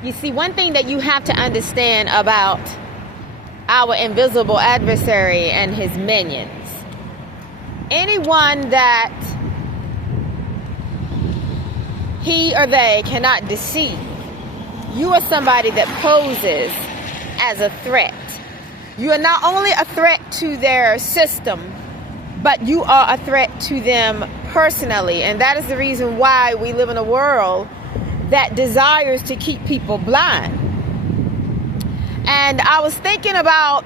You see, one thing that you have to understand about our invisible adversary and his minions, anyone that he or they cannot deceive, you are somebody that poses as a threat. You are not only a threat to their system, but you are a threat to them personally. And that is the reason why we live in a world that desires to keep people blind. And I was thinking about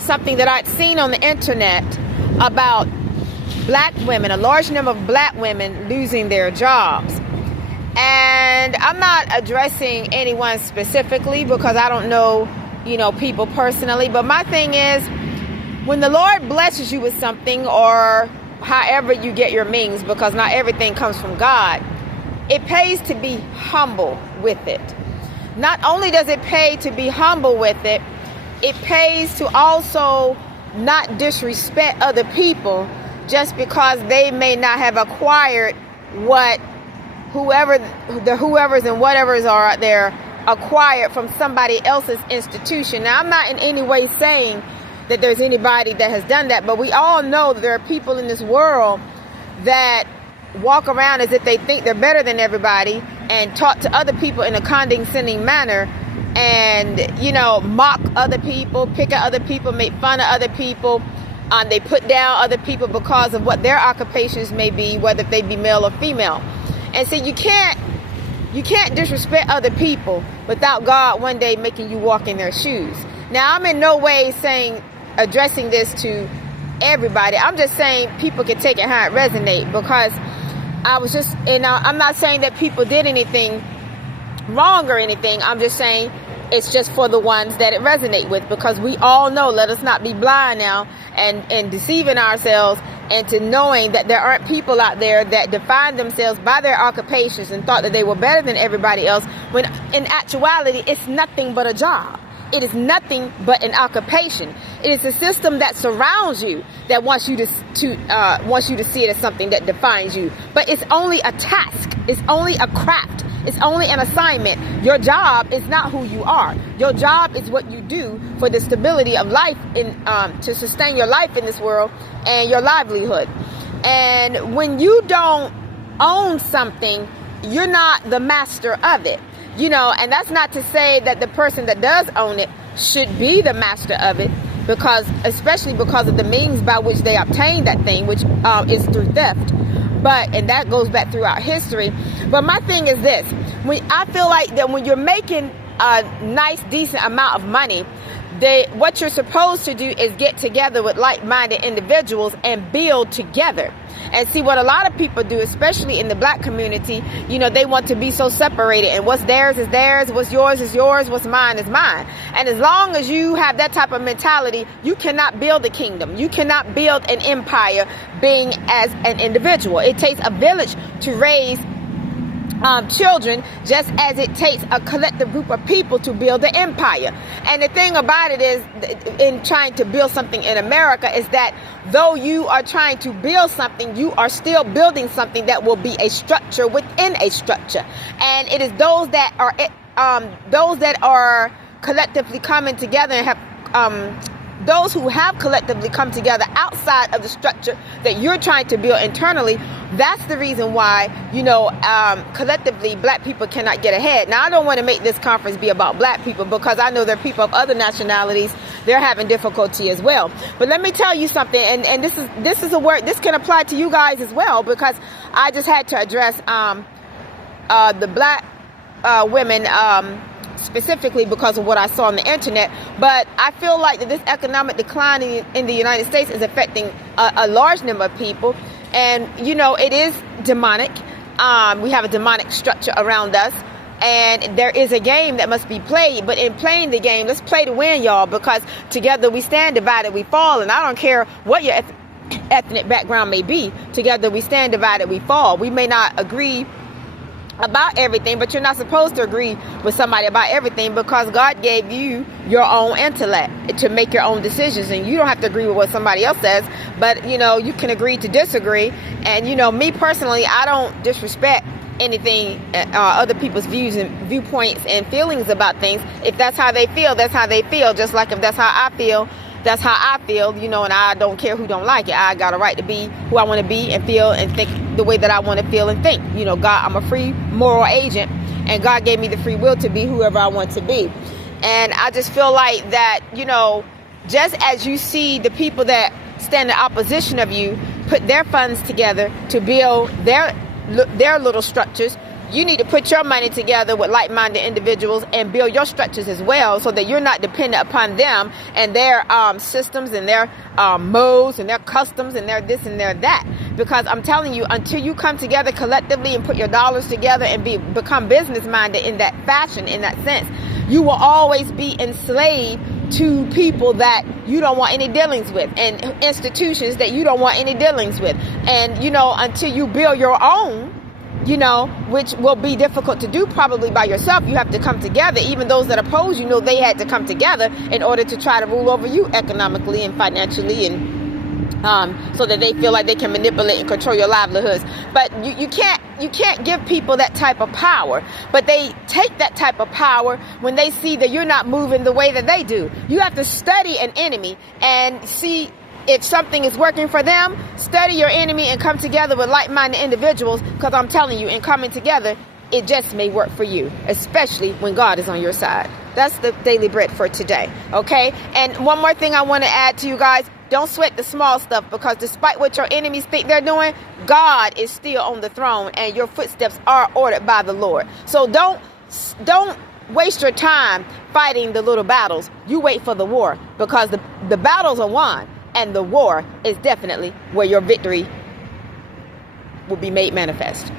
something that I'd seen on the internet about black women, a large number of black women losing their jobs. And I'm not addressing anyone specifically because I don't know, people personally. But my thing is, when the Lord blesses you with something, or however you get your means, because not everything comes from God, it pays to be humble with it. Not only does it pay to be humble with it, it pays to also not disrespect other people just because they may not have acquired what whoever's and whatever's are out there acquired from somebody else's institution. Now, I'm not in any way saying that there's anybody that has done that, but we all know that there are people in this world that walk around as if they think they're better than everybody and talk to other people in a condescending manner and, mock other people, pick at other people, make fun of other people. They put down other people because of what their occupations may be, whether they be male or female. And so you can't disrespect other people without God one day making you walk in their shoes. Now, I'm in no way addressing this to everybody. I'm just saying people can take it how it resonates, because I'm not saying that people did anything wrong or anything. I'm just saying it's just for the ones that it resonates with, because we all know, let us not be blind now and deceiving ourselves into knowing that there aren't people out there that define themselves by their occupations and thought that they were better than everybody else, when in actuality it's nothing but a job. It is nothing but an occupation. It is a system that surrounds you that wants you to see it as something that defines you. But it's only a task. It's only a craft. It's only an assignment. Your job is not who you are. Your job is what you do for the stability of life, to sustain your life in this world and your livelihood. And when you don't own something, you're not the master of it. And that's not to say that the person that does own it should be the master of it, especially because of the means by which they obtain that thing, which is through theft. And that goes back throughout history. But my thing is this: I feel like that when you're making a nice, decent amount of money, what you're supposed to do is get together with like-minded individuals and build together. And see, what a lot of people do, especially in the black community, they want to be so separated, and what's theirs is theirs, what's yours is yours, what's mine is mine. And as long as you have that type of mentality, you cannot build a kingdom. You cannot build an empire being as an individual. It takes a village to raise children, just as it takes a collective group of people to build an empire. And the thing about it is, in trying to build something in America, is that though you are trying to build something, you are still building something that will be a structure within a structure. And it is those that are collectively coming together and have those who have collectively come together outside of the structure that you're trying to build internally. That's the reason why, collectively black people cannot get ahead. Now, I don't want to make this conference be about black people, because I know there are people of other nationalities, they're having difficulty as well. But let me tell you something, and this is a word, this can apply to you guys as well, because I just had to address the black women specifically because of what I saw on the internet. But I feel like that this economic decline in the United States is affecting a large number of people. And, it is demonic. We have a demonic structure around us. And there is a game that must be played. But in playing the game, let's play to win, y'all. Because together we stand, divided we fall. And I don't care what your ethnic background may be. Together we stand, divided we fall. We may not agree about everything, but you're not supposed to agree with somebody about everything, because God gave you your own intellect to make your own decisions, and you don't have to agree with what somebody else says, but you can agree to disagree. And me personally, I don't disrespect anything, other people's views and viewpoints and feelings about things. If that's how they feel, that's how they feel. Just like if that's how I feel, that's how I feel, you know, and I don't care who don't like it. I got a right to be who I want to be and feel and think the way that I want to feel and think. You know, God, I'm a free moral agent, and God gave me the free will to be whoever I want to be. And I just feel like that, you know, just as you see the people that stand in opposition of you put their funds together to build their little structures, you need to put your money together with like-minded individuals and build your structures as well, so that you're not dependent upon them and their systems and their modes and their customs and their this and their that. Because I'm telling you, until you come together collectively and put your dollars together and become business-minded in that fashion, in that sense, you will always be enslaved to people that you don't want any dealings with, and institutions that you don't want any dealings with. And, you know, until you build your own, you know, which will be difficult to do probably by yourself, you have to come together. Even those that oppose, you know, they had to come together in order to try to rule over you economically and financially, and so that they feel like they can manipulate and control your livelihoods. But you can't give people that type of power. But they take that type of power when they see that you're not moving the way that they do. You have to study an enemy and see if something is working for them. Study your enemy and come together with like-minded individuals, because I'm telling you, in coming together, it just may work for you, especially when God is on your side. That's the daily bread for today, okay? And one more thing I want to add to you guys: don't sweat the small stuff, because despite what your enemies think they're doing, God is still on the throne, and your footsteps are ordered by the Lord. So don't waste your time fighting the little battles. You wait for the war, because the battles are won, and the war is definitely where your victory will be made manifest.